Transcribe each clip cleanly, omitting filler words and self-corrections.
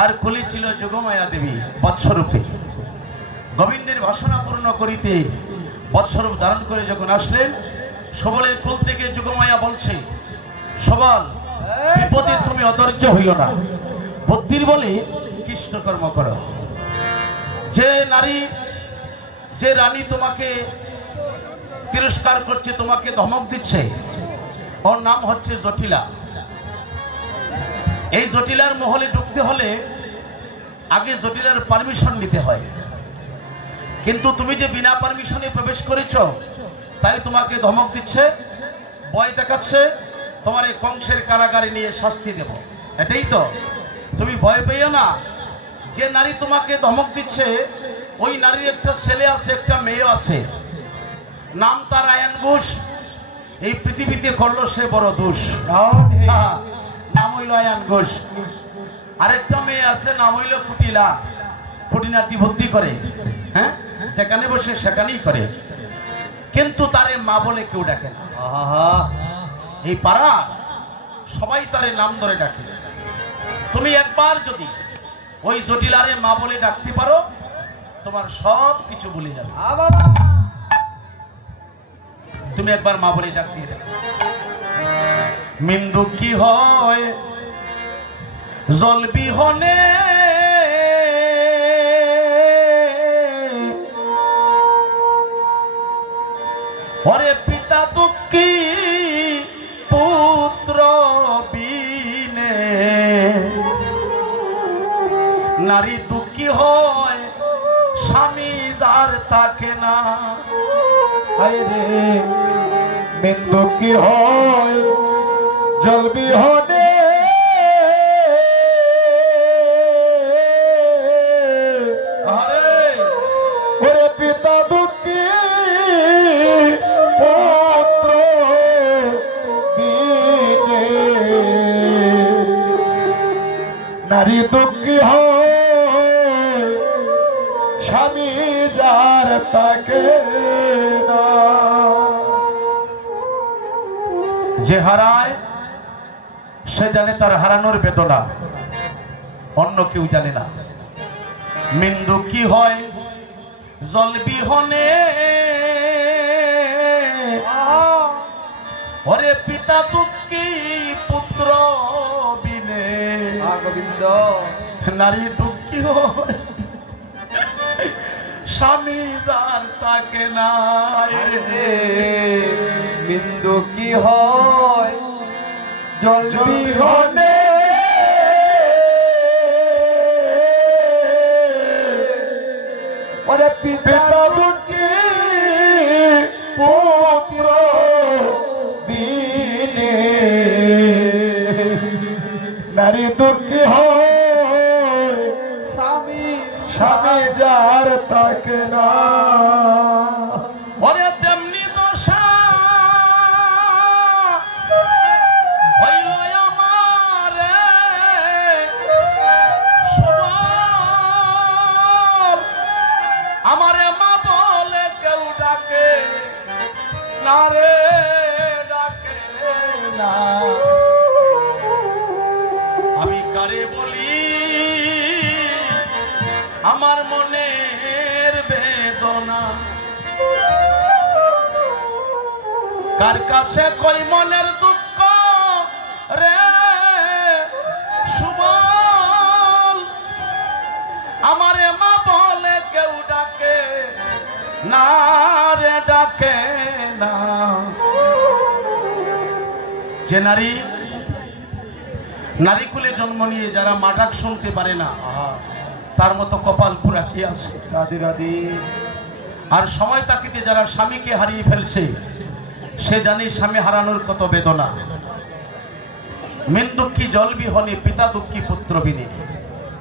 তার কোলে ছিল যোগমায়া দেবী বৎসরূপে। গোবিন্দের বাসনা পূর্ণ করিতে বৎসরূপ ধারণ করে যখন আসলেন, সবলের কোল থেকে যোগমায়া বলছে, সবল বিপদে তুমি অধৈর্য হইও না, বুদ্ধির বলে কৃষ্ণকর্ম করো। যে নারী, যে রানী তোমাকে তিরস্কার করছে, তোমাকে ধমক দিচ্ছে, ওর নাম হচ্ছে জটিলা। এই জটিলার মহলে ঢুকতে হলে আগে জটিলার পারমিশন নিতে হয়, কিন্তু তুমি যে বিনা পারমিশনে প্রবেশ করেছো, তাই তোমাকে ধমক দিচ্ছে, ভয় দেখাচ্ছে, তোমার এই কংসের কারাগারে নিয়ে শাস্তি দেব। এটাই তো, তুমি ভয় পেও না। যে নারী তোমাকে ধমক দিচ্ছে, ওই নারীর একটা ছেলে আছে, একটা মেয়ে আছে, নাম তার আয়ান ঘোষ। এই পৃথিবীতে করলো সে বড় দোষ, নাম হইল আয়ান ঘোষ। আরেকটা মেয়ে আছে, নাম হইল কুটিলা। কুটিনাটি ভর্তি করে, হ্যাঁ, সেখানে বসে সেখানেই করে, কিন্তু তারে মা বলে কেউ ডাকে না। এই পাড়া সবাই তারে নাম ধরে ডাকে। তুমি একবার যদি ওই জটিলারে মা বলে ডাকতে পারো, তোমার সব কিছু ভুলে যাবে। তুমি একবার মা বলে ডাক দিয়ে দেখো। মিন্দু কি হয় জল বিহনে, ওরে পিতা দুঃখী পুত্র বিনে, নারী দুঃখী হয় স্বামী যার থাকে না। রে বিন্দু কি হয় জল বিহনে, আরে ওরে পিতা দুঃখী পুত্র বিনে, নারী দুঃখী হয় স্বামী যার তাকে না। যে হারায় সে জানে তার হারানোর বেদনা, অন্য কেউ জানে না। মিন্দু কি হয় জল বিহনে, ওরে পিতা দুঃখী পুত্র বিনে, গোবিন্দ নারী দুঃখী হয় স্বামী যার তাকে না। বিন্দু কি হয় জল বিহনে, ওরে পিতা দুঃখী পুত্র বিনে, নারী দুঃখী হয় স্বামী যার তাকে না। ওরে তেমনি দশা হইল আমার সবার, আমারে মা বলে কেউ ডাকে না রে, ডাকে না। আমি কারে বলি আমার মনের বেদনা, কার কাছে কই মনের দুঃখ রে সুবল, আমারে মা বলে কেউ ডাকে না রে, ডাকে না। যে নারী নারীকুলে জন্ম নিয়ে যারা মা ডাক শুনতে পারে না, তার মতো কপাল পুরা কি আছে। রাধে রাধে। আর সময় তাকিতে যারা স্বামীকে হারিয়ে ফেলছে, সে জানে স্বামী হারানোর কত বেদনা। মেন দুঃখী জল বিহনে, পিতা দুঃখী পুত্র বিনে।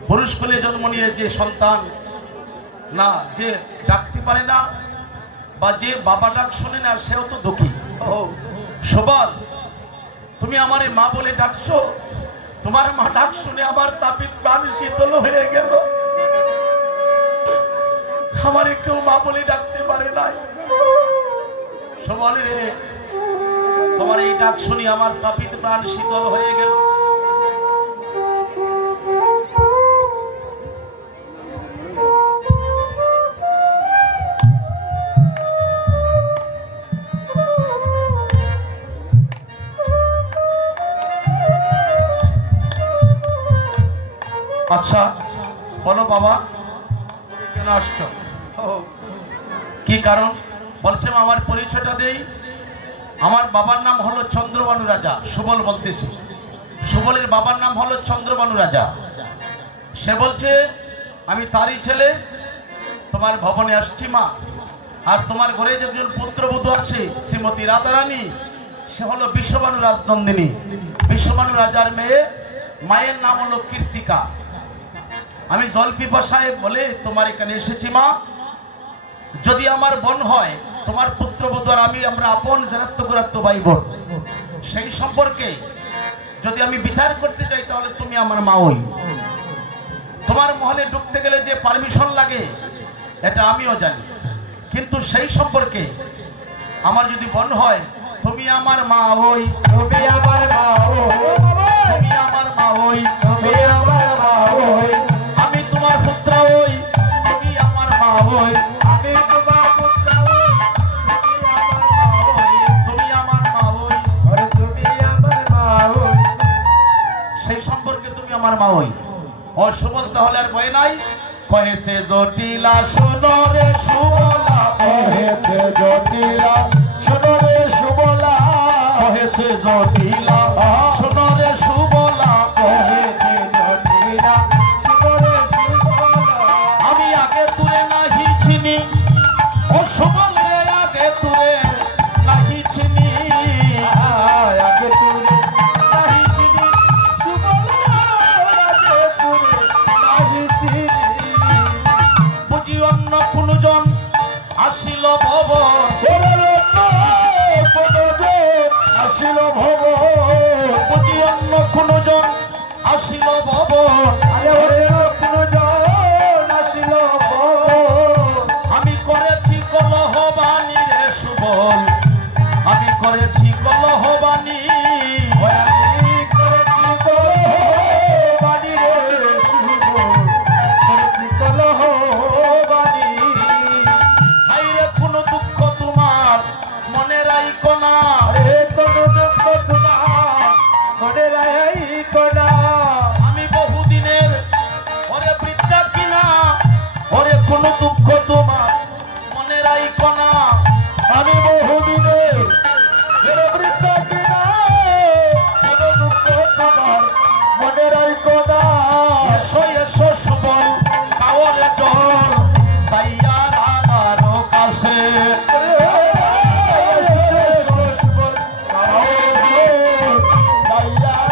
পুরুষ কুলে জন্ম নিয়ে যে সন্তান না, যে ডাকতে পারে না বা যে বাবা ডাক শোনে না, সেও তো দুঃখী। সবল তুমি আমারে মা বলে ডাকছো, তোমার মা ডাক শুনে আমার তাপিত প্রাণ শীতল হয়ে গেল। আমারে কেউ মা বলে ডাকতে পারে নাই। সবল রে, তোমার এই ডাক শুনি আমার তাপিত প্রাণ শীতল হয়ে গেল। আচ্ছা বলো বাবা, কেন আসছো? কি কারণ? বলছে আমার পরিচয়টা দেই। আমার বাবার নাম হলো চন্দ্রবানু রাজা। সুবল বলতেছি, সুবলের বাবার নাম হলো চন্দ্রবানু রাজা। সে বলছে আমি তারই ছেলে, তোমার ভবনে আসছি মা। আর তোমার ঘরে যে একজন পুত্রবধূ আছে শ্রীমতী রাধারানী, সে হলো বিশ্ববানু রাজনন্দিনী। বিশ্ববানু রাজার মেয়ে, মায়ের নাম হলো কীর্তিকা। আমি জল পিপাসায় বলে তোমার এখানে এসেছি মা। যদি আমার বোন হয়, তোমার পুত্রবধূ আর আমরা আপন জানাত্মকুরাত্ম ভাই বোন, সেই সম্পর্কে যদি আমি বিচার করতে চাই তাহলে তুমি আমার মা হই। তোমার মহলে ঢুকতে গেলে যে পারমিশন লাগে এটা আমিও জানি, কিন্তু সেই সম্পর্কে আমার যদি বোন হয়, তুমি আমার মা হই। তুমি আমার মা হই, তুমি আমার মা হই, তুমি আমার মা হই, আমি তোমার পুত্র হই, তুমি আমার মা হই। আমি তোমার পুত্র হই, তুমি আমার মা হই, আর তুমি আমার মা হই। সেই সম্পর্কে তুমি আমার মা হই। ও সুবল তাহলে আর ভয় নাই। কয়েছে জটিলা শুনো রে সুবলা, কহেছে জটিলা শোনো রে সুবলা, কয়েছে জটিলা শুনো রে সুবলা। কহেছে জটিলা শোনো রে সুবলা, আমি আগে তুলে নাহি চিনি, ও সুবল রে আগে তুলে নাহি চিনি। আগে তুলে নাহি চিনি, সুবলা আগে তুলে নাহি চিনি। বুঝি অন্য কোনজন আসিল ভব, আসিল ভব, বুঝি অন্য কোনজন আসিল ভব। আসিল আমি করেছি কলহবাণী রে সুবল, আমি করেছি কলহবাণী। হাইরে কোনো দুঃখ তোমার মনে রাইকো না, আমি বহুদিনের ওরে বৃদ্ধা কিনা। ওরে কোনো দুঃখ তোমার মনে রাইকো না, আমি বহুদিনের বৃদ্ধা কিনা, কোনো দুঃখ তোমার মনে রাখো না। এসো এসো সুবল